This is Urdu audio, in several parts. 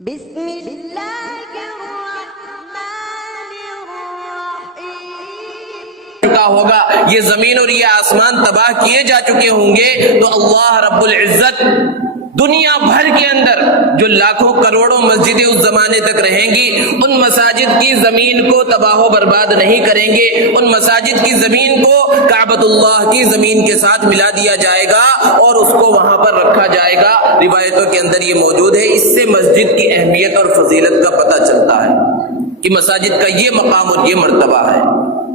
بسم اللہ الرحمن الرحیم چکا ہوگا، یہ زمین اور یہ آسمان تباہ کیے جا چکے ہوں گے، تو اللہ رب العزت دنیا بھر کے اندر جو لاکھوں کروڑوں مسجدیں اس زمانے تک رہیں گی، ان مساجد کی زمین کو تباہ و برباد نہیں کریں گے، ان مساجد کی زمین کو کعبۃ اللہ کی زمین کے ساتھ ملا دیا جائے گا اور اس کو وہاں پر رکھا جائے گا۔ روایتوں کے اندر یہ موجود ہے۔ اس سے مسجد کی اہمیت اور فضیلت کا پتہ چلتا ہے کہ مساجد کا یہ مقام اور یہ مرتبہ ہے۔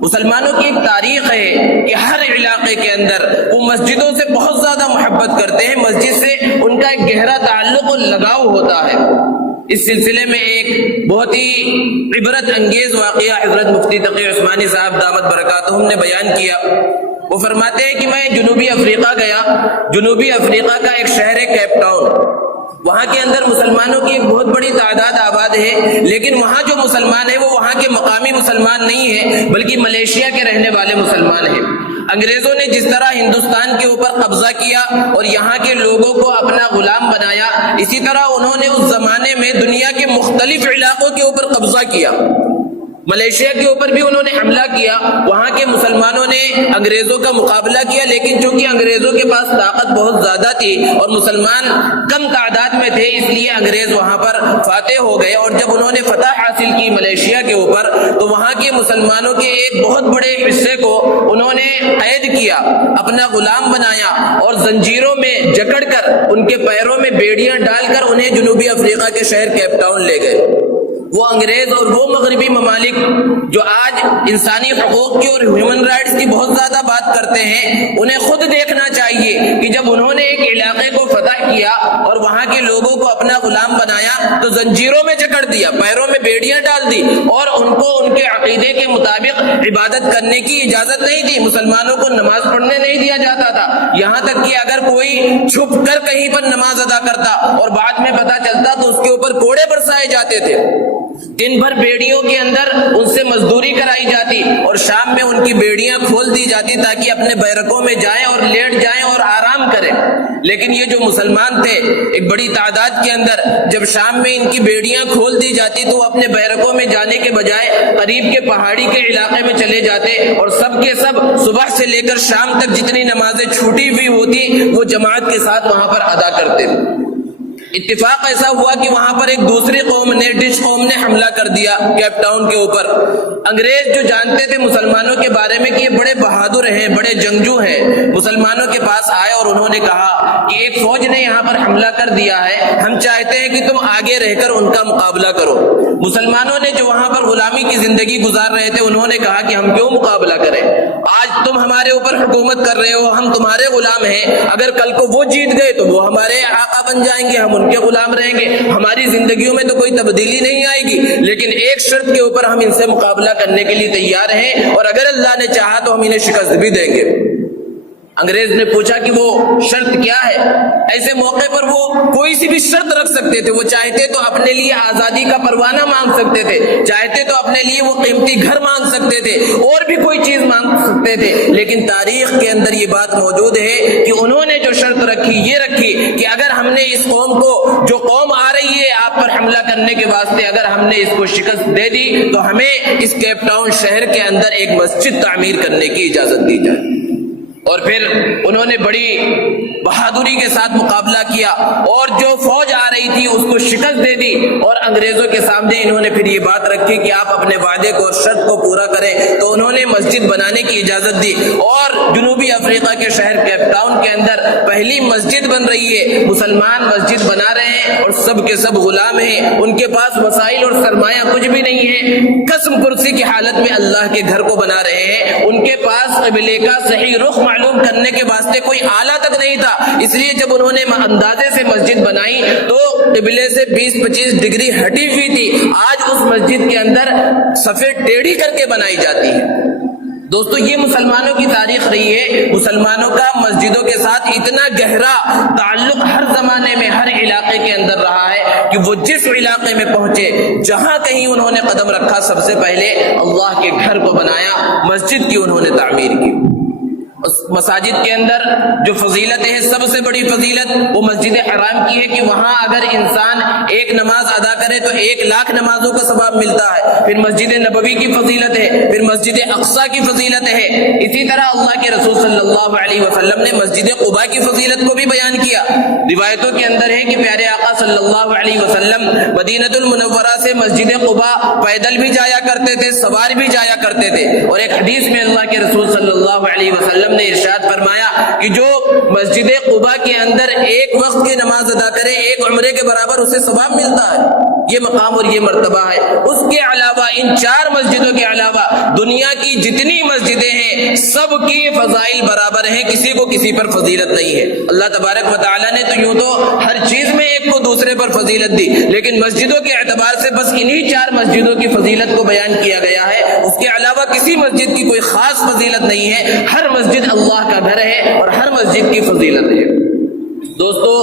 مسلمانوں کی ایک تاریخ ہے کہ ہر علاقے کے اندر وہ مسجدوں سے بہت زیادہ محبت کرتے ہیں، مسجد سے ان کا ایک گہرا تعلق اور لگاؤ ہوتا ہے۔ اس سلسلے میں ایک بہت ہی عبرت انگیز واقعہ حضرت مفتی تقی عثمانی صاحب دامت برکاتہم نے بیان کیا۔ وہ فرماتے ہیں کہ میں جنوبی افریقہ گیا، جنوبی افریقہ کا ایک شہر ہے کیپ ٹاؤن، وہاں کے اندر مسلمانوں کی ایک بہت بڑی تعداد آباد ہے، لیکن وہاں جو مسلمان ہیں وہ وہاں کے مقامی مسلمان نہیں ہیں بلکہ ملیشیا کے رہنے والے مسلمان ہیں۔ انگریزوں نے جس طرح ہندوستان کے اوپر قبضہ کیا اور یہاں کے لوگوں کو اپنا غلام بنایا، اسی طرح انہوں نے اس زمانے میں دنیا کے مختلف علاقوں کے اوپر قبضہ کیا۔ ملیشیا کے اوپر بھی انہوں نے حملہ کیا، وہاں کے مسلمانوں نے انگریزوں کا مقابلہ کیا، لیکن چونکہ انگریزوں کے پاس طاقت بہت زیادہ تھی اور مسلمان کم تعداد میں تھے، اس لیے انگریز وہاں پر فاتح ہو گئے۔ اور جب انہوں نے فتح حاصل کی ملیشیا کے اوپر، تو وہاں کے مسلمانوں کے ایک بہت بڑے حصے کو انہوں نے قید کیا، اپنا غلام بنایا اور زنجیروں میں جکڑ کر ان کے پیروں میں بیڑیاں ڈال کر انہیں جنوبی افریقہ کے شہر کیپ ٹاؤن لے گئے۔ وہ انگریز اور وہ مغربی ممالک جو آج انسانی حقوق کی اور ہیومن رائٹس کی بہت زیادہ بات کرتے ہیں، انہیں خود دیکھنا چاہیے کہ جب انہوں نے ایک علاقے کو فتح کیا اور وہاں کے لوگوں کو اپنا غلام بنایا تو زنجیروں میں جکڑ دیا، پیروں میں بیڑیاں ڈال دی اور ان کو ان کے عقیدے کے مطابق عبادت کرنے کی اجازت نہیں تھی، مسلمانوں کو نماز پڑھنے نہیں دیا جاتا تھا، یہاں تک کہ اگر کوئی چھپ کر کہیں پر نماز ادا کرتا اور بعد میں پتہ چلتا تو اس کے اوپر کوڑے برسائے جاتے تھے۔ دن بھر بیڑیوں کے اندر ان سے مزدوری کرائی جاتی اور شام میں ان کی بیڑیاں کھول دی جاتی تاکہ اپنے بیرکوں میں جائیں اور لیٹ جائیں اور آرام کریں۔ لیکن یہ جو مسلمان تھے ایک بڑی تعداد کے اندر، جب شام میں ان کی بیڑیاں کھول دی جاتی تو وہ اپنے بیرکوں میں جانے کے بجائے قریب کے پہاڑی کے علاقے میں چلے جاتے اور سب کے سب صبح سے لے کر شام تک جتنی نمازیں چھوٹی ہوئی ہوتی وہ جماعت کے ساتھ وہاں پر ادا کرتے۔ اتفاق ایسا ہوا کہ وہاں پر ایک دوسری قوم نے، ڈچ قوم نے حملہ کر دیا کیپ ٹاؤن کے اوپر۔ انگریز جو جانتے تھے مسلمانوں کے بارے میں کہ یہ بڑے بہادر ہیں، بڑے جنگجو ہیں، مسلمانوں کے پاس آئے اور انہوں نے کہا کہ ایک فوج نے یہاں پر حملہ کر دیا ہے، ہم چاہتے ہیں کہ تم آگے رہ کر ان کا مقابلہ کرو۔ مسلمانوں نے جو وہاں پر غلامی کی زندگی گزار رہے تھے انہوں نے کہا کہ ہم کیوں مقابلہ کریں، آج تم ہمارے اوپر حکومت کر رہے ہو، ہم تمہارے غلام ہیں، اگر کل کو وہ جیت گئے تو وہ ہمارے آقا بن جائیں گے، ہم ان کے غلام رہیں گے، ہماری زندگیوں میں تو کوئی تبدیلی نہیں آئے گی، لیکن ایک شرط کے اوپر ہم ان سے مقابلہ کرنے کے لیے تیار ہیں اور اگر اللہ نے چاہا تو ہم انہیں شکست بھی دیں گے۔ انگریز نے پوچھا کہ وہ شرط کیا ہے؟ ایسے موقع پر وہ کوئی سی بھی شرط رکھ سکتے تھے، وہ چاہتے تو اپنے لیے آزادی کا پروانہ مانگ سکتے تھے، چاہتے تو اپنے لیے وہ قیمتی گھر مانگ سکتے تھے، اور بھی کوئی چیز مانگ سکتے تھے، لیکن تاریخ کے اندر یہ بات موجود ہے کہ انہوں نے جو شرط رکھی یہ رکھی کہ اگر ہم نے اس قوم کو، جو قوم آ رہی ہے آپ پر حملہ کرنے کے واسطے، اگر ہم نے اس کو شکست دے دی تو ہمیں اس کیپ ٹاؤن شہر کے اندر ایک مسجد تعمیر کرنے کی اجازت دی جائے۔ اور پھر انہوں نے بڑی بہادری کے ساتھ مقابلہ کیا اور جو فوج آ رہی تھی اس کو شکست دے دی، اور انگریزوں کے سامنے انہوں نے پھر یہ بات رکھی کہ آپ اپنے وعدے کو اور شرط کو پورا کریں، تو انہوں نے مسجد بنانے کی اجازت دی اور جنوبی افریقہ کے شہر کیپ ٹاؤن کے اندر پہلی مسجد بن رہی ہے۔ مسلمان مسجد بنا رہے ہیں اور سب کے سب غلام ہیں، ان کے پاس وسائل اور سرمایہ کچھ بھی نہیں ہے، قسم کرسی کی حالت میں اللہ کے گھر کو بنا رہے ہیں، ان کے پاس قبلے کا صحیح رخ معلوم کرنے کے واسطے کوئی آلہ تک نہیں تھا، اس لیے جب انہوں نے اندازے سے مسجد بنائی تو قبلے سے 20-25 ڈگری ہٹی ہوئی تھی، آج اس مسجد کے اندر صفیں ٹیڑھی کر کے بنائی جاتی ہے۔ دوستو یہ مسلمانوں کی تاریخ رہی ہے، مسلمانوں کا مسجدوں کے ساتھ اتنا گہرا تعلق ہر زمانے میں ہر علاقے کے اندر رہا ہے کہ وہ جس علاقے میں پہنچے، جہاں کہیں انہوں نے قدم رکھا، سب سے پہلے اللہ کے گھر کو بنایا، مسجد کی انہوں نے تعمیر کی۔ مساجد کے اندر جو فضیلت ہے، سب سے بڑی فضیلت وہ مسجد حرام کی ہے کہ وہاں اگر انسان ایک نماز ادا کرے تو 1,00,000 نمازوں کا ثواب ملتا ہے. پھر مسجد نبوی کی فضیلت ہے, پھر مسجد اقصی کی فضیلت ہے. اسی طرح اللہ کے رسول صلی اللہ علیہ وسلم نے مسجد قباء کی فضیلت کو بھی بیان کیا. روایتوں کے اندر ہے کہ پیارے آقا صلی اللہ علیہ وسلم مدینہ المنورہ سے مسجد قباء پیدل بھی جایا کرتے تھے, سوار بھی جایا کرتے تھے. اور ایک حدیث میں اللہ کے رسول صلی اللہ علیہ وسلم نے ارشاد فرمایا کہ جو مسجد قباء کے اندر ایک وقت کی نماز ادا کرے, ایک عمرے کے برابر اسے ثواب ملتا ہے. یہ مقام اور یہ مرتبہ ہے. اس کے علاوہ ان 4 مسجدوں کے علاوہ دنیا کی جتنی مسجدیں ہیں سب کی فضائل برابر ہیں, کسی کو کسی پر فضیلت نہیں ہے. اللہ تبارک و تعالیٰ نے تو یوں تو ہر چیز میں ایک کو دوسرے پر فضیلت دی, لیکن مسجدوں کے اعتبار سے بس انہی 4 مسجدوں کی فضیلت کو بیان کیا گیا ہے. اس کے علاوہ کسی مسجد کی کوئی خاص فضیلت نہیں ہے. ہر مسجد اللہ کا گھر ہے اور ہر مسجد کی فضیلت ہے. دوستو,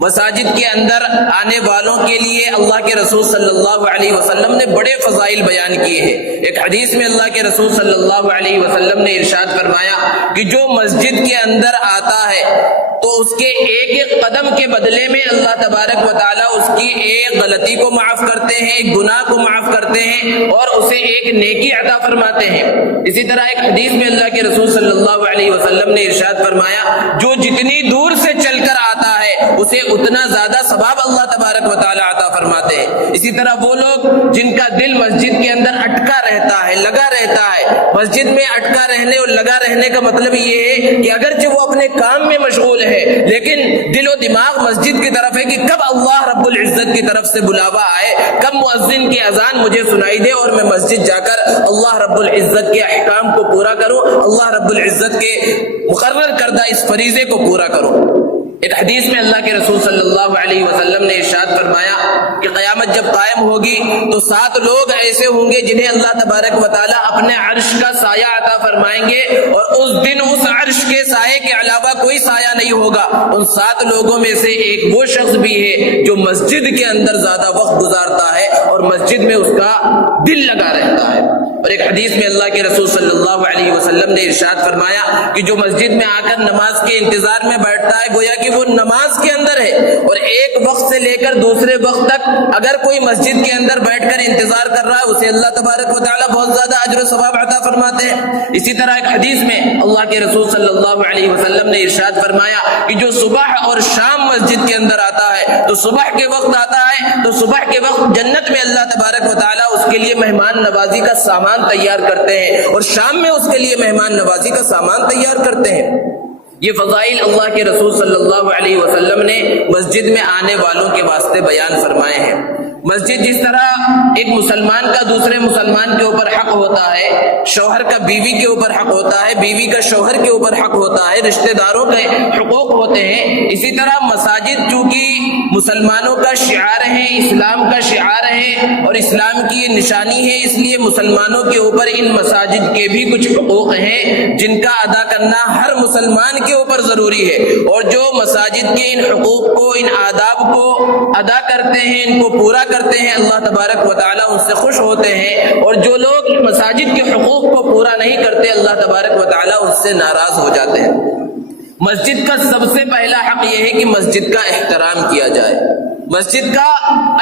مساجد کے اندر آنے والوں کے لیے اللہ کے رسول صلی اللہ علیہ وسلم نے بڑے فضائل بیان کیے ہیں. ایک حدیث میں اللہ کے رسول صلی اللہ علیہ وسلم نے ارشاد فرمایا کہ جو مسجد کے اندر آتا ہے تو اس کے ایک ایک قدم کے بدلے میں اللہ تبارک و تعالیٰ اس کی ایک غلطی کو معاف کرتے ہیں, ایک گناہ کو معاف کرتے ہیں اور اسے ایک نیکی عطا فرماتے ہیں. اسی طرح ایک حدیث میں اللہ کے رسول صلی اللہ علیہ وسلم نے ارشاد فرمایا جو جتنی دور سے چل کر آتا ہے اسے اتنا زیادہ ثواب اللہ تبارک و تعالیٰ عطا فرماتے ہیں. اسی طرح وہ لوگ جن کا دل مسجد کے اندر اٹکا رہتا ہے, لگا رہتا ہے, مسجد میں اٹکا رہنے اور لگا رہنے کا مطلب یہ ہے کہ اگرچہ وہ اپنے کام میں مشغول ہے لیکن دل و دماغ مسجد کی طرف ہے کہ کب اللہ رب العزت کی طرف سے بلاوا آئے, کب مؤذن کی اذان مجھے سنائی دے اور میں مسجد جا کر اللہ رب العزت کے احکام کو پورا کروں, اللہ رب العزت کے مقرر کردہ اس فریضے کو پورا کروں. ایک حدیث میں اللہ کے رسول صلی اللہ علیہ وسلم نے ارشاد فرمایا کہ قیامت جب قائم ہوگی تو 7 لوگ ایسے ہوں گے جنہیں اللہ تبارک و تعالیٰ اپنے عرش کا سایہ عطا فرمائیں گے اور اس دن اس عرش کے سائے کے علاوہ کوئی سایہ نہیں ہوگا. ان 7 لوگوں میں سے ایک وہ شخص بھی ہے جو مسجد کے اندر زیادہ وقت گزارتا ہے اور مسجد میں اس کا دل لگا رہتا ہے. اور ایک حدیث میں اللہ کے رسول صلی اللہ علیہ وسلم نے ارشاد فرمایا کہ جو مسجد میں آ کر نماز کے انتظار میں بیٹھتا ہے گویا کہ وہ نماز کے اندر ہے, اور ایک وقت سے لے کر دوسرے وقت تک اگر کوئی مسجد کے اندر بیٹھ کر انتظار کر رہا ہے اسے اللہ تبارک و تعالیٰ بہت زیادہ اجر و ثواب عطا فرماتے ہیں. اسی طرح ایک حدیث میں اللہ کے رسول صلی اللہ علیہ وسلم نے ارشاد فرمایا کہ جو صبح اور شام مسجد کے اندر آتا ہے تو صبح کے وقت آتا ہے تو صبح کے وقت جنت میں اللہ تبارک و تعالیٰ اس کے لیے مہمان نوازی کا سامان تیار کرتے ہیں اور شام میں اس کے لیے مہمان نوازی کا سامان تیار کرتے ہیں. یہ فضائل اللہ کے رسول صلی اللہ علیہ وسلم نے مسجد میں آنے والوں کے واسطے بیان فرمائے ہیں. مسجد جس طرح ایک مسلمان کا دوسرے مسلمان کے اوپر حق ہوتا ہے, شوہر کا بیوی کے اوپر حق ہوتا ہے, بیوی کا شوہر کے اوپر حق ہوتا ہے, رشتہ داروں کے حقوق ہوتے ہیں, اسی طرح مساجد چونکہ مسلمانوں کا شعار ہے, اسلام کا شعار ہے اور اسلام کی یہ نشانی ہے, اس لیے مسلمانوں کے اوپر ان مساجد کے بھی کچھ حقوق ہیں جن کا ادا کرنا ہر مسلمان کے اوپر ضروری ہے. اور جو مساجد کے ان حقوق کو, ان آداب کو ادا کرتے ہیں, ان کو پورا کرتے ہیں, اللہ تبارک و تعالیٰ ان سے خوش ہوتے ہیں. اور جو لوگ مساجد کے حقوق کو پورا نہیں کرتے اللہ تبارک و تعالیٰ ان سے ناراض ہو جاتے ہیں. مسجد کا سب سے پہلا حق یہ ہے کہ مسجد کا احترام کیا جائے, مسجد کا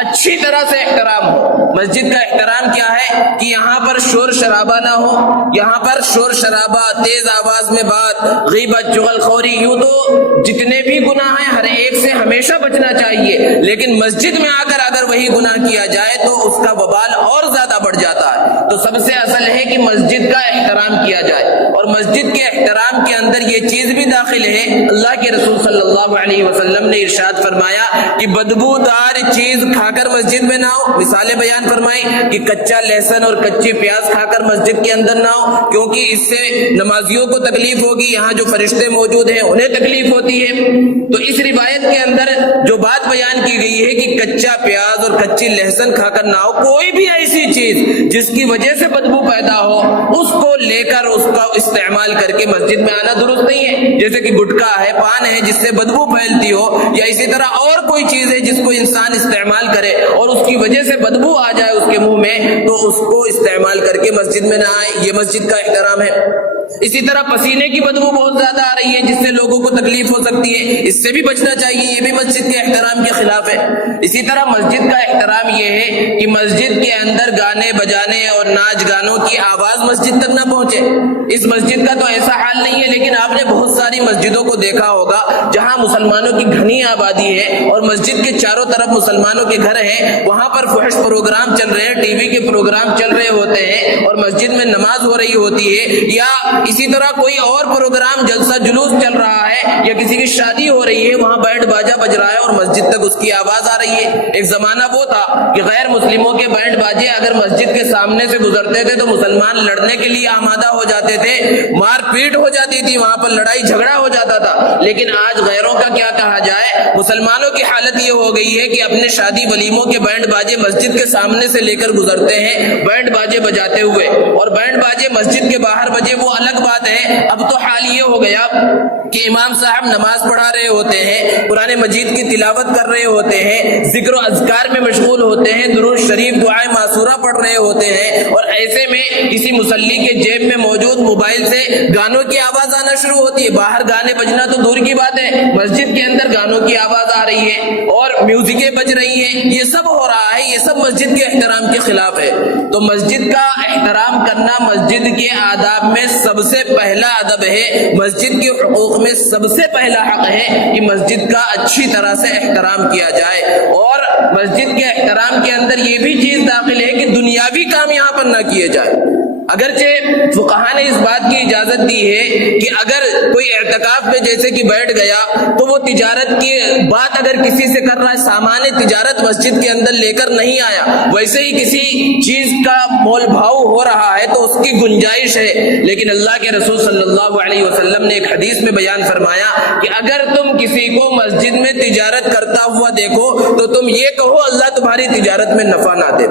اچھی طرح سے احترام ہو. مسجد کا احترام کیا ہے کہ یہاں پر شور شرابہ نہ ہو, یہاں پر شور شرابہ, تیز آواز میں بات, غیبت, چغل خوری, یوں تو جتنے بھی گناہ ہیں ہر ایک سے ہمیشہ بچنا چاہیے, لیکن مسجد میں آ کر اگر وہی گناہ کیا جائے تو اس کا وبال اور زیادہ بڑھ جاتا ہے. تو سب سے اصل ہے کہ مسجد کا احترام کیا جائے, اور مسجد کے احترام کے اندر یہ چیز بھی داخل ہے. اللہ کے رسول صلی اللہ علیہ وسلم نے ارشاد فرمایا کہ بدبو دار چیز کھا کر مسجد میں نہ ہو. مثالیں بیان فرمائی کہ کچا لہسن اور کچی پیاز کھا کر مسجد کے اندر نہ ہو, کیونکہ اس سے نمازیوں کو تکلیف ہوگی, یہاں جو فرشتے موجود ہیں انہیں تکلیف ہوتی ہے. تو اس روایت کے اندر جو بات بیان کی گئی ہے کہ کچا پیاز اور کچی لہسن کھا کر نہ ہو, کوئی بھی ایسی چیز جس کی وجہ سے بدبو پیدا ہو اس کو لے کر اس کا استعمال کر کے مسجد میں آنا درست نہیں ہے. جیسے کہ گٹکا ہے, پان ہے جس سے بدبو پھیلتی ہو, یا اسی طرح اور کوئی چیز ہے جس کو انسان استعمال کرے اور اس کی وجہ سے بدبو آ جائے اس کے منہ میں, تو اس کو استعمال کر کے مسجد میں نہ آئے. یہ مسجد کا احترام ہے. اسی طرح پسینے کی بدبو بہت زیادہ آ رہی ہے جس سے لوگوں کو تکلیف ہو سکتی ہے، اس سے بھی بچنا چاہیے، یہ بھی مسجد کے احترام کے خلاف ہے۔ اسی طرح مسجد کا احترام یہ ہے کہ مسجد کے اندر گانے بجانے اور ناچ گانوں کی آواز مسجد تک نہ پہنچے۔ اس مسجد کا تو ایسا حال نہیں ہے، لیکن آپ نے بہت ساری مسجدوں کو دیکھا ہوگا جہاں مسلمانوں کی گھنی آبادی ہے اور مسجد کے چاروں طرف مسلمانوں کے گھر ہیں، وہاں پر فحش پروگرام چل رہے ہیں، ٹی وی کے پروگرام چل رہے ہوتے ہیں اور مسجد میں نماز ہو رہی ہوتی ہے، یا اسی طرح کوئی اور پروگرام جلسہ جلوس چل رہا ہے یا کسی کی شادی ہو رہی ہے، وہاں بینڈ باجا بج رہا ہے اور مسجد تک اس کی آواز آ رہی ہے۔ ایک زمانہ وہ تھا کہ غیر مسلموں کے بینڈ باجے اگر مسجد کے سامنے سے گزرتے تھے تو مسلمان لڑنے کے لیے آمادہ ہو جاتے تھے، مار پیٹ ہو جاتی تھی، وہاں پر لڑائی جھگڑا ہو جاتا تھا۔ لیکن آج غیروں کا کیا کہا جائے، مسلمانوں کی حالت یہ ہو گئی ہے کہ اپنے شادی ولیموں کے بینڈ باجے مسجد کے سامنے سے لے کر گزرتے ہیں بینڈ باجے بجاتے ہوئے، اور بینڈ باجے مسجد کے باہر بجے وہ الگ بات ہے۔ اب تو حال یہ ہو گیا کہ امام صاحب نماز پڑھا رہے ہوتے ہیں، قرآن مجید کی تلاوت کر رہے ہوتے ہیں، ذکر و اذکار میں مشغول ہوتے ہیں، درود شریف دعائیں معصورہ پڑھ رہے ہوتے ہیں، اور ایسے میں کسی مصلی کے جیب میں موجود موبائل سے گانوں کی آواز آنا شروع ہوتی ہے۔ باہر گانے بجنا تو دور کی بات ہے، مسجد کے اندر گانوں کی آواز آ رہی ہے اور میوزکیں بج رہی ہیں، یہ سب ہو رہا ہے، یہ سب مسجد کے احترام کے خلاف ہے۔ تو مسجد کا احترام کرنا مسجد کے آداب میں سب سے پہلا ادب ہے، مسجد کے حقوق میں سب سے پہلا حق ہے کہ مسجد کا اچھی طرح سے احترام کیا جائے، اور مسجد کے احترام کے اندر یہ بھی چیز داخل ہے کہ دنیاوی کام یہاں پر نہ کیے جائے۔ اگرچہ فقہا نے اس بات کی اجازت دی ہے کہ اگر کوئی اعتکاف میں جیسے کہ بیٹھ گیا تو وہ تجارت کی بات اگر کسی سے کر رہا ہے، سامان تجارت مسجد کے اندر لے کر نہیں آیا، ویسے ہی کسی چیز کا مول بھاؤ ہو رہا ہے تو اس کی گنجائش ہے، لیکن اللہ کے رسول صلی اللہ علیہ وسلم نے ایک حدیث میں بیان فرمایا کہ اگر تم کسی کو مسجد میں تجارت کرتا ہوا دیکھو تو تم یہ کہو اللہ تمہاری تجارت میں نفع نہ دے۔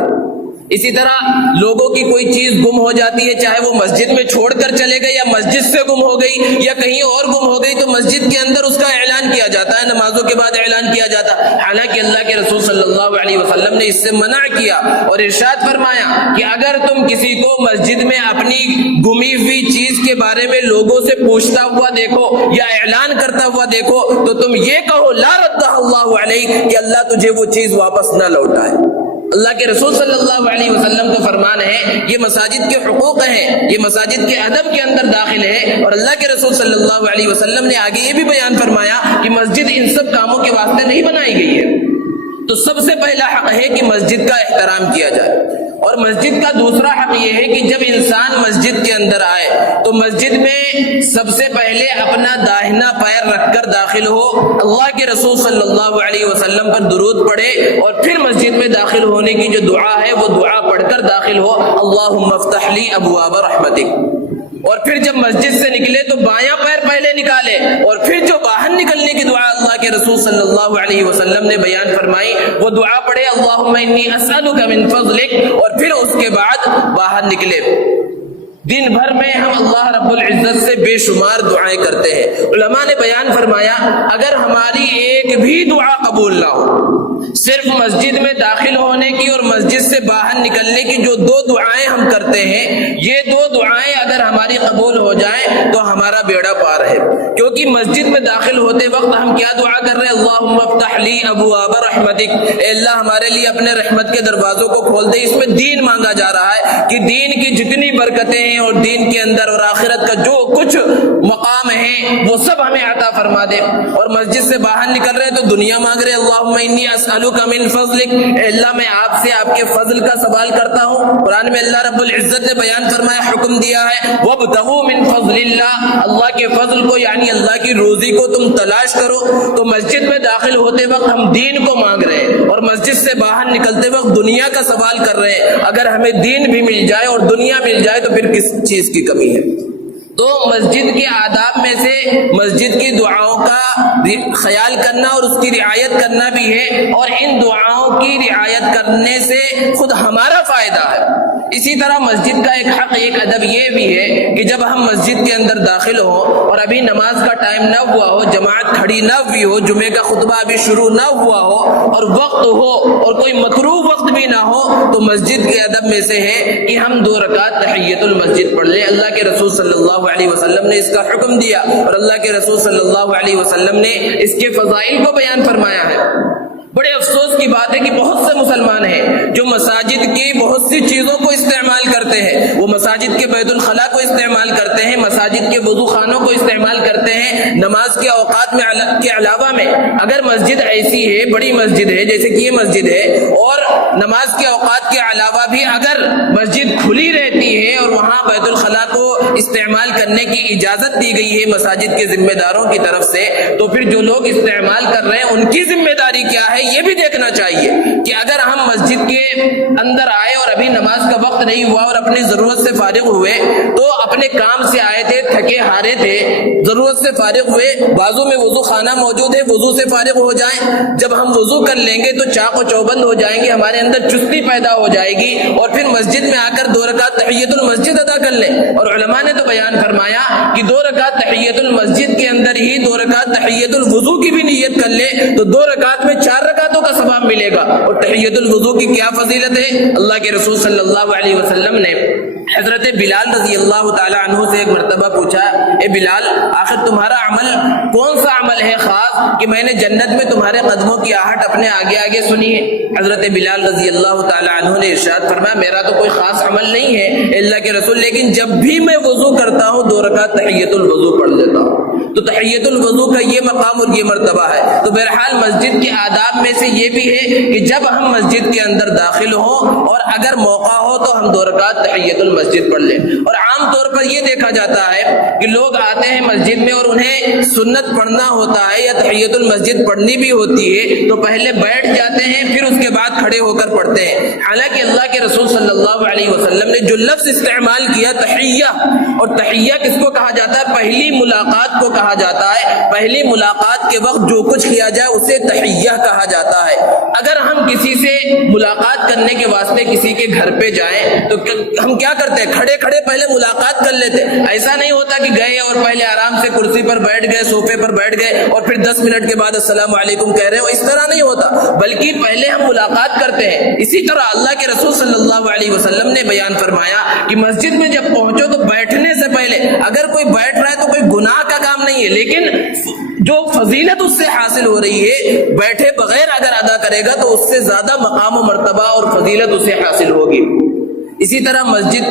اسی طرح لوگوں کی کوئی چیز گم ہو جاتی ہے، چاہے وہ مسجد میں چھوڑ کر چلے گئے یا مسجد سے گم ہو گئی یا کہیں اور گم ہو گئی، تو مسجد کے اندر اس کا اعلان کیا جاتا ہے، نمازوں کے بعد اعلان کیا جاتا ہے۔ حالانکہ اللہ کے رسول صلی اللہ علیہ وسلم نے اس سے منع کیا اور ارشاد فرمایا کہ اگر تم کسی کو مسجد میں اپنی گمی ہوئی چیز کے بارے میں لوگوں سے پوچھتا ہوا دیکھو یا اعلان کرتا ہوا دیکھو تو تم یہ کہو لا ردہ اللہ علیہ، کہ اللہ تجھے وہ چیز واپس نہ لوٹائے۔ اللہ کے رسول صلی اللہ علیہ وسلم کا فرمان ہے، یہ مساجد کے حقوق ہیں، یہ مساجد کے ادب کے اندر داخل ہے، اور اللہ کے رسول صلی اللہ علیہ وسلم نے آگے یہ بھی بیان فرمایا کہ مسجد ان سب کاموں کے واسطے نہیں بنائی گئی ہے۔ تو سب سے پہلا حق ہے کہ مسجد کا احترام کیا جائے، اور مسجد کا دوسرا حق یہ ہے کہ جب انسان مسجد کے اندر آئے تو مسجد میں سب سے پہلے اپنا داہنا پیر رکھ کر داخل ہو، اللہ کے رسول صلی اللہ علیہ وسلم پر درود پڑھے، اور پھر مسجد میں داخل ہونے کی جو دعا ہے وہ دعا پڑھ کر داخل ہو، اللہم افتح لی ابواب رحمتک۔ اور پھر جب مسجد سے نکلے تو بایاں پیر پہلے نکالے، اور پھر جو باہر نکلنے کی دعا اللہ کے رسول صلی اللہ علیہ وسلم نے بیان فرمائی وہ دعا پڑھے، اللہم انی اسألک من فضلک، اور پھر اس کے بعد باہر نکلے۔ دن بھر میں ہم اللہ رب العزت سے بے شمار دعائیں کرتے ہیں۔ علماء نے بیان فرمایا اگر ہماری ایک بھی دعا قبول نہ ہو، صرف مسجد میں داخل ہونے کی اور مسجد سے باہر نکلنے کی جو دو دعائیں ہم کرتے ہیں، یہ دو دعائیں اگر ہماری قبول ہو جائیں تو ہمارا بیڑا پار ہے، کیونکہ مسجد میں داخل ہوتے وقت ہم کیا دعا کر رہے ہیں، اللہم افتح لی ابواب رحمتک، اے اللہ ہمارے لیے اپنے رحمت کے دروازوں کو کھول دے۔ اس میں دین مانگا جا رہا ہے کہ دین کی جتنی برکتیں ہیں اور دین کے اندر اور آخرت کا جو کچھ مقام ہے وہ سب ہمیں عطا فرما دے۔ اور مسجد سے باہر نکل رہے تو دنیا مانگ رہے، اللہم انی اسألک من فضلک، اے اللہ میں آپ سے آپ کے فضل کا سوال کرتا ہوں۔ قرآن میں اللہ رب العزت نے بیان فرمایا، حکم دیا ہے وابتغوا من فضل اللہ، اللہ کے فضل کو یعنی اللہ کی روزی کو تم تلاش کرو۔ تو مسجد میں داخل ہوتے وقت ہم دین کو مانگ رہے ہیں اور مسجد سے باہر نکلتے وقت دنیا کا سوال کر رہے ہیں۔ اگر ہمیں دین بھی مل جائے اور دنیا مل جائے تو پھر کس چیز کی کمی ہے؟ تو مسجد کے آداب میں سے مسجد کی دعاؤں کا خیال کرنا اور اس کی رعایت کرنا بھی ہے، اور ان دعاؤں دعاؤں کی رعایت کرنے سے خود ہمارا فائدہ ہے۔ اسی طرح مسجد کا ایک حق، ایک ادب یہ بھی ہے کہ جب ہم مسجد کے اندر داخل ہوں اور ابھی نماز کا ٹائم نہ ہوا ہو، جماعت کھڑی نہ ہوئی ہو، جمعے کا خطبہ ابھی شروع نہ ہوا ہو اور وقت ہو اور کوئی مکروہ وقت بھی نہ ہو، تو مسجد کے ادب میں سے ہے کہ ہم 2 رکعت تحیۃ المسجد پڑھ لیں۔ اللہ کے رسول صلی اللہ علیہ وسلم نے اس کا حکم دیا اور اللہ کے رسول صلی اللہ علیہ وسلم نے اس کے فضائل کو بیان فرمایا ہے۔ بڑے افسوس کی بات ہے کہ بہت سے مسلمان ہیں جو مساجد کی بہت سی چیزوں کو استعمال کرتے ہیں، وہ مساجد کے بیت الخلاء کو استعمال کرتے ہیں، مساجد کے وضو خانوں کو استعمال کرتے ہیں نماز کے اوقات میں کے علاوہ میں۔ اگر مسجد ایسی ہے، بڑی مسجد ہے جیسے کہ یہ مسجد ہے، اور نماز کے اوقات کے علاوہ بھی اگر مسجد کھلی رہتی ہے اور وہاں بیت الخلاء کو استعمال کرنے کی اجازت دی گئی ہے مساجد کے ذمہ داروں کی طرف سے، تو پھر جو لوگ استعمال کر رہے ہیں ان کی ذمہ داری کیا ہے یہ بھی دیکھنا چاہیے کہ اگر ہم مسجد کے اندر آئے اور ابھی نماز کا وقت نہیں ہوا اور اپنی ضرورت سے فارغ ہوئے، تو اپنے کام سے آئے تھے، تھکے ہارے تھے، ضرورت سے فارغ ہوئے، بازو میں وضو خانہ موجود ہے، وضو سے فارغ ہو جائیں۔ جب ہم وضو کر لیں گے تو چاق و چوبند ہو جائیں گے، ہمارے اندر چستی پیدا ہو جائے گی اور پھر مسجد میں آ کر 2 رکعت تحیۃ المسجد ادا کر لیں۔ اور علماء نے تو بیان فرمایا کہ 2 رکعت تحیۃ المسجد کے اندر ہی 2 رکعت تحیۃ الوضو کی بھی نیت کر لے تو 2 رکعت میں 4 رکعتوں کا ثواب ملے گا۔ اور تحیۃ الوضو کی کیا فضیلت ہے؟ اللہ کے رسول صلی اللہ علیہ وسلم نے حضرت بلال رضی اللہ تعالی عنہ سے ایک مرتبہ پوچھا، اے بلال، آخر تمہارا عمل کون سا عمل ہے خاص کہ میں نے جنت میں تمہارے قدموں کی آہٹ اپنے آگے آگے سنی ہے؟ حضرت بلال رضی اللہ تعالی عنہ نے ارشاد فرمایا، میرا تو کوئی خاص عمل نہیں ہے اللہ کے رسول، لیکن جب بھی میں وضو کرتا ہوں 2 رکعت تحیۃ الوضو پڑھ لیتا ہوں۔ تو تحیۃ الوضو کا یہ مقام اور یہ مرتبہ ہے۔ تو بہرحال مسجد کے آداب میں سے یہ بھی ہے کہ جب ہم مسجد کے اندر داخل ہوں اور اگر موقع ہو تو ہم 2 رکعت تحیۃ المسجد پڑھ لیں۔ اور عام طور پر یہ دیکھا جاتا ہے کہ لوگ آتے ہیں مسجد میں اور انہیں سنت پڑھنا ہوتا ہے یا تحیۃ المسجد پڑھنی بھی ہوتی ہے تو پہلے بیٹھ جاتے ہیں، پھر اس کے بعد کھڑے ہو کر پڑھتے ہیں۔ حالانکہ اللہ کے رسول صلی اللہ علیہ وسلم نے جو لفظ استعمال کیا تحیہ، اور تحیہ کس کو کہا جاتا ہے؟ پہلی ملاقات کو کہا جاتا ہے۔ پہلی ملاقات کے وقت جو کچھ کیا جائے اسے تحیہ کہا جاتا ہے۔ اگر ہم کسی سے ملاقات کرنے کے واسطے کسی کے گھر پہ جائیں تو ہم کیا کرتے ہیں؟ کھڑے کھڑے پہلے ملاقات کر لیتے۔ ایسا نہیں ہوتا کہ گئے اور پہلے آرام سے کرسی پر بیٹھ گئے، صوفے پر بیٹھ گئے اور پھر 10 منٹ کے بعد السلام علیکم کہہ رہے ہو، اس طرح نہیں ہوتا، بلکہ پہلے ہم ملاقات کرتے ہیں۔ اسی طرح اللہ کے رسول صلی اللہ علیہ وسلم نے بیان فرمایا کہ مسجد میں جب پہنچو تو بیٹھنے سے پہلے، اگر کوئی بیٹھ رہا ہے تو کوئی گناہ کا کام نہیں ہے، لیکن جو فضیلت اس سے حاصل ہو رہی ہے بیٹھے بغیر اگر ادا کرے گا تو اس سے زیادہ مقام و مرتبہ اور فضیلت اسے حاصل ہوگی۔ اسی طرح مسجد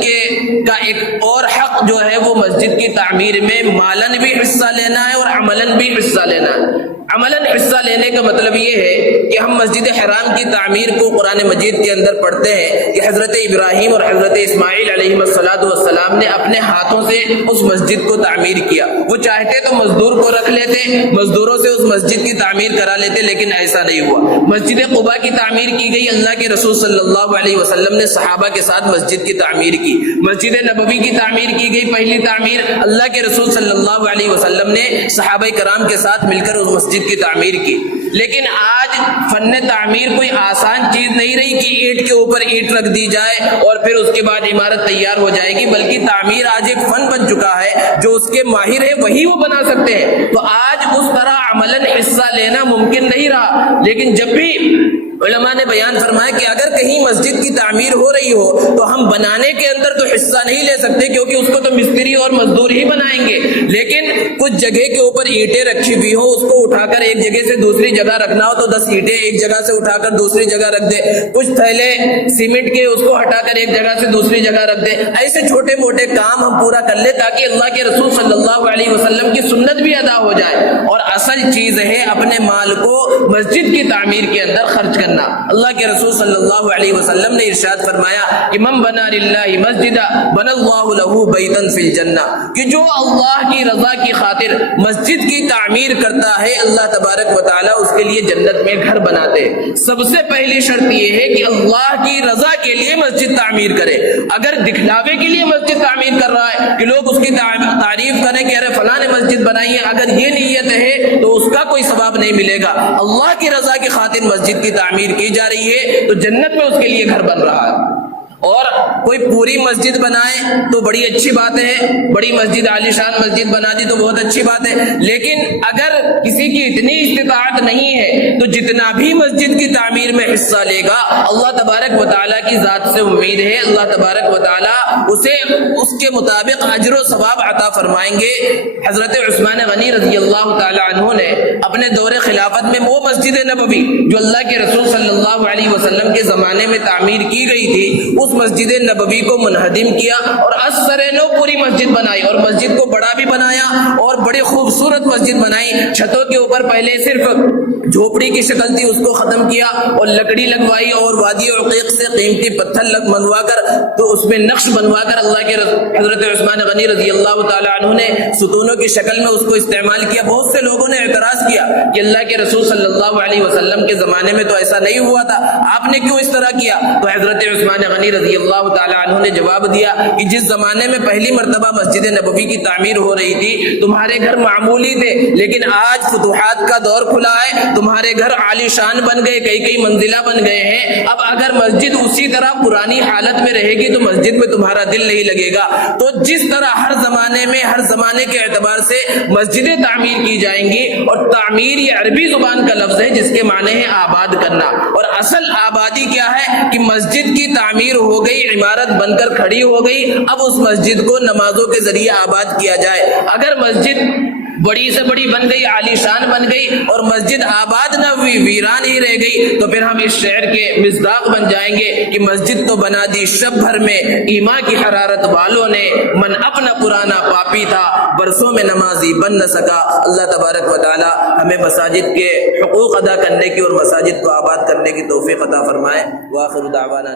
کا ایک اور حق جو ہے وہ مسجد کی تعمیر میں مالن بھی حصہ لینا ہے اور عملاً بھی حصہ لینا ہے۔ عملاً حصہ لینے کا مطلب یہ ہے کہ ہم مسجد حرام کی تعمیر کو قرآن مجید کے اندر پڑھتے ہیں کہ حضرت ابراہیم اور حضرت اسماعیل علیہ السلام نے اپنے ہاتھوں سے اس مسجد کو تعمیر کیا۔ وہ چاہتے تو مزدور کو رکھ لیتے، مزدوروں سے اس مسجد کی تعمیر کرا لیتے، لیکن ایسا نہیں ہوا۔ مسجد قباء کی تعمیر کی گئی، اللہ کے رسول صلی اللہ علیہ وسلم نے صحابہ کے ساتھ مسجد کی تعمیر کی۔ مسجد نبوی کی تعمیر کی گئی، پہلی تعمیر اللہ کے رسول صلی اللہ علیہ وسلم نے صحابہ کرام کے ساتھ مل کر اس مسجد کی تعمیر کی۔ لیکن آج فن تعمیر کوئی آسان چیز نہیں رہی کہ اینٹ کے اوپر اینٹ رکھ دی جائے اور پھر اس کے بعد عمارت تیار ہو جائے گی، بلکہ تعمیر آج ایک فن بن چکا ہے، جو اس کے ماہر ہیں وہی وہ بنا سکتے ہیں۔ تو آج اس طرح عملاً حصہ لینا ممکن نہیں رہا، لیکن جب بھی علماء نے بیان فرمایا کہ اگر کہیں مسجد کی تعمیر ہو رہی ہو تو ہم بنانے کے اندر تو حصہ نہیں لے سکتے، کیونکہ اس کو تو مستری اور مزدور ہی بنائیں گے، لیکن کچھ جگہ کے اوپر اینٹیں رکھی ہوئی ہوں، اس کو اٹھا کر ایک جگہ سے دوسری جگہ رکھنا ہو تو 10 اینٹیں ایک جگہ سے اٹھا کر دوسری جگہ رکھ دے، کچھ تھیلے سیمنٹ کے اس کو ہٹا کر ایک جگہ سے دوسری جگہ رکھ دے، ایسے چھوٹے موٹے کام ہم پورا کر لیں تاکہ اللہ کے رسول صلی اللہ علیہ وسلم کی سنت بھی ادا ہو جائے۔ اور اصل چیز ہے اپنے مال کو مسجد کی تعمیر کے اندر خرچ کرنا۔ اللہ کے رسول صلی اللہ علیہ وسلم نے ارشاد فرمایا کہ من بنا للہ مسجدا بنى اللہ لہ بیتا فی الجنہ، کہ جو اللہ کی رضا کی خاطر مسجد کی تعمیر کرتا ہے اللہ تبارک و تعالی اس کے لیے جنت میں گھر بناتے ہیں۔ سب سے پہلی شرط یہ ہے کہ اللہ کی رضا کے لیے مسجد تعمیر کرے۔ اگر دکھلاوے کے لیے مسجد تعمیر کر رہا ہے کہ لوگ اس کی تعریف کریں کہ ارے فلاں نے مسجد بنائی ہے، اگر یہ نیت ہے تو اس کا کوئی ثواب نہیں ملے گا۔ اللہ کی رضا کی خاطر مسجد کی تعمیر تعمیر کی جا رہی ہے تو جنت میں اس کے لیے گھر بن رہا ہے. اور کوئی پوری مسجد بنائے تو بڑی اچھی بات ہے, بڑی مسجد عالیشان مسجد بنا دی تو بہت اچھی بات ہے, لیکن اگر کسی کی اتنی استطاعت نہیں ہے تو جتنا بھی مسجد کی تعمیر میں حصہ لے گا اللہ تبارک و تعالیٰ کی ذات سے امید ہے اللہ تبارک و تعالیٰ اسے اس کے مطابق اجر و ثواب عطا فرمائیں گے. حضرت عثمان غنی رضی اللہ تعالیٰ عنہ نے اپنے دور خلافت میں وہ مسجد نبوی جو اللہ کے رسول صلی اللہ علیہ وسلم کے زمانے میں تعمیر کی گئی تھی اس مسجد نبوی کو منہدم کیا اور ازسر نو پوری مسجد بنائی اور مسجد کو بڑا بھی بنایا اور بڑی خوبصورت مسجد بنائی. چھتوں کے اوپر پہلے صرف جھوپڑی کی شکل تھی اس کو ختم کیا اور لکڑی لگوائی اور وادی عقیق سے قیمتی پتھر منگوا کر تو اس میں نقش بنوا کر اللہ کے حضرت عثمان غنی رضی اللہ تعالی عنہ نے ستونوں کی شکل میں اس کو استعمال کیا. بہت سے لوگوں نے اعتراض کیا کہ اللہ کے رسول صلی اللہ علیہ وسلم کے زمانے میں تو ایسا نہیں ہوا تھا, آپ نے کیوں اس طرح کیا؟ تو حضرت عثمان غنی رضی اللہ تعالی عنہ نے جواب دیا کہ جس زمانے میں پہلی مرتبہ مسجد نبوی کی تعمیر ہو رہی تھی تمہارے گھر معمولی تھے, لیکن آج فتوحات کا دور کھلا ہے, تمہارے گھر عالی شان بن گئے, کئی کئی منزلہ بن گئے ہیں. اب اگر مسجد اسی طرح پرانی حالت میں رہے گی تو مسجد میں تمہارا دل نہیں لگے گا. تو جس طرح ہر زمانے میں ہر زمانے کے اعتبار سے مسجدیں تعمیر کی جائیں گی, اور تعمیر یہ عربی زبان کا لفظ ہے جس کے معنی ہے آباد کرنا, اور اصل آبادی کیا ہے کہ مسجد کی تعمیر ہو گئی, عمارت بن کر کھڑی ہو گئی, اب اس مسجد کو نمازوں کے ذریعے آباد کیا جائے. اگر مسجد بڑی سے بڑی بن گئی, عالی شان بن گئی اور مسجد آباد نہ ہوئی, ویران ہی رہ گئی, تو پھر ہم اس شہر کے مصداق بن جائیں گے کہ مسجد تو بنا دی شب بھر میں ایمان کی حرارت والوں نے, من اپنا پرانا پاپی تھا برسوں میں نمازی بن نہ سکا. اللہ تبارک و تعالی ہمیں مساجد کے حقوق ادا کرنے کی اور مساجد کو آباد کرنے کی توفیق عطا فرمائے. وآخر دعوانا